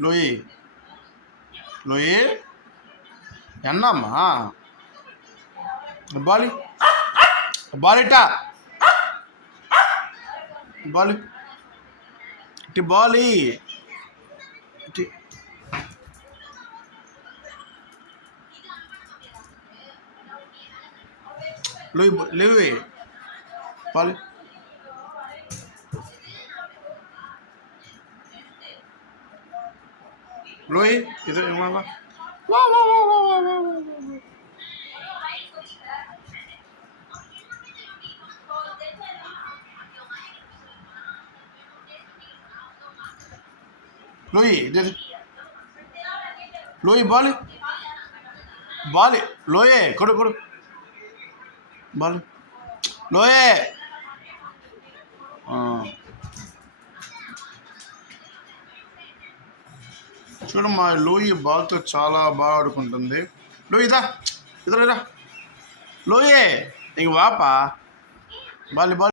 లోయి లోయి ఎన్నమ్మా బాలి బాలిటా బాలి ఇటు బాలి ఇటు లోయి లేవి బాలి లోయి ఇది లోయి ఇది లోయి బాలి బాలి లోయే కొడు కొడు బాలి లోయే చూడమ్మా లోయి బాల్తో చాలా బాగా ఆడుకుంటుంది. లోయిదా ఇద్దరురా లోయే ఇంక వాపా బాలి బాలి